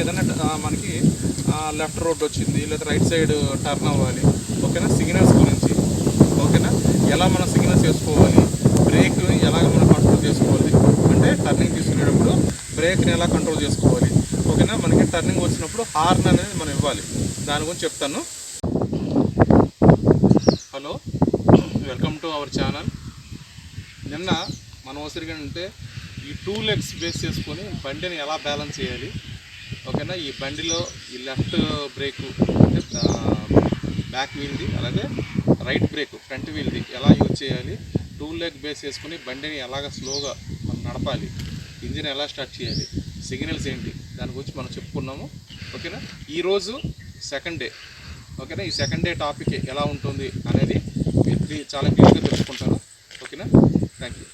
ఏదైనా మనకి left road వచ్చింది లేదా రైట్ సైడ్ టర్న్ అవ్వాలి, ఓకేనా, సిగ్నల్స్ గురించి, ఓకేనా, ఎలా మనం సిగ్నల్స్ వేసుకోవాలి, బ్రేక్ని ఎలాగ మనం కంట్రోల్ చేసుకోవాలి, అంటే టర్నింగ్ తీసుకునేటప్పుడు బ్రేక్ని ఎలా కంట్రోల్ చేసుకోవాలి, ఓకేనా, మనకి టర్నింగ్ వచ్చినప్పుడు హార్న్ అనేది మనం ఇవ్వాలి, దాని గురించి చెప్తాను. Hello, welcome to our channel. నిన్న మనం అంటే ఈ 2 లెగ్స్ బేస్ చేసుకొని బండిని ఎలా బ్యాలెన్స్ చేయాలి, ఓకేనా, ఈ బండిలో ఈ లెఫ్ట్ బ్రేకు అంటే బ్యాక్ వీల్ది, అలాగే రైట్ బ్రేక్ ఫ్రంట్ వీల్ది ఎలా యూజ్ చేయాలి, 2 లెగ్ బేస్ చేసుకొని బండిని ఎలాగ స్లోగా మనం నడపాలి, ఇంజిన్ ఎలా స్టార్ట్ చేయాలి, సిగ్నల్స్ ఏంటి, దాని గురించి మనం చెప్పుకున్నాము, ఓకేనా. ఈరోజు సెకండ్ డే, ఓకేనా, ఈ సెకండ్ డే టాపిక్ ఎలా ఉంటుంది అనేది చాలా క్లియర్గా తెలుసుకుంటాను, ఓకేనా. Thank you.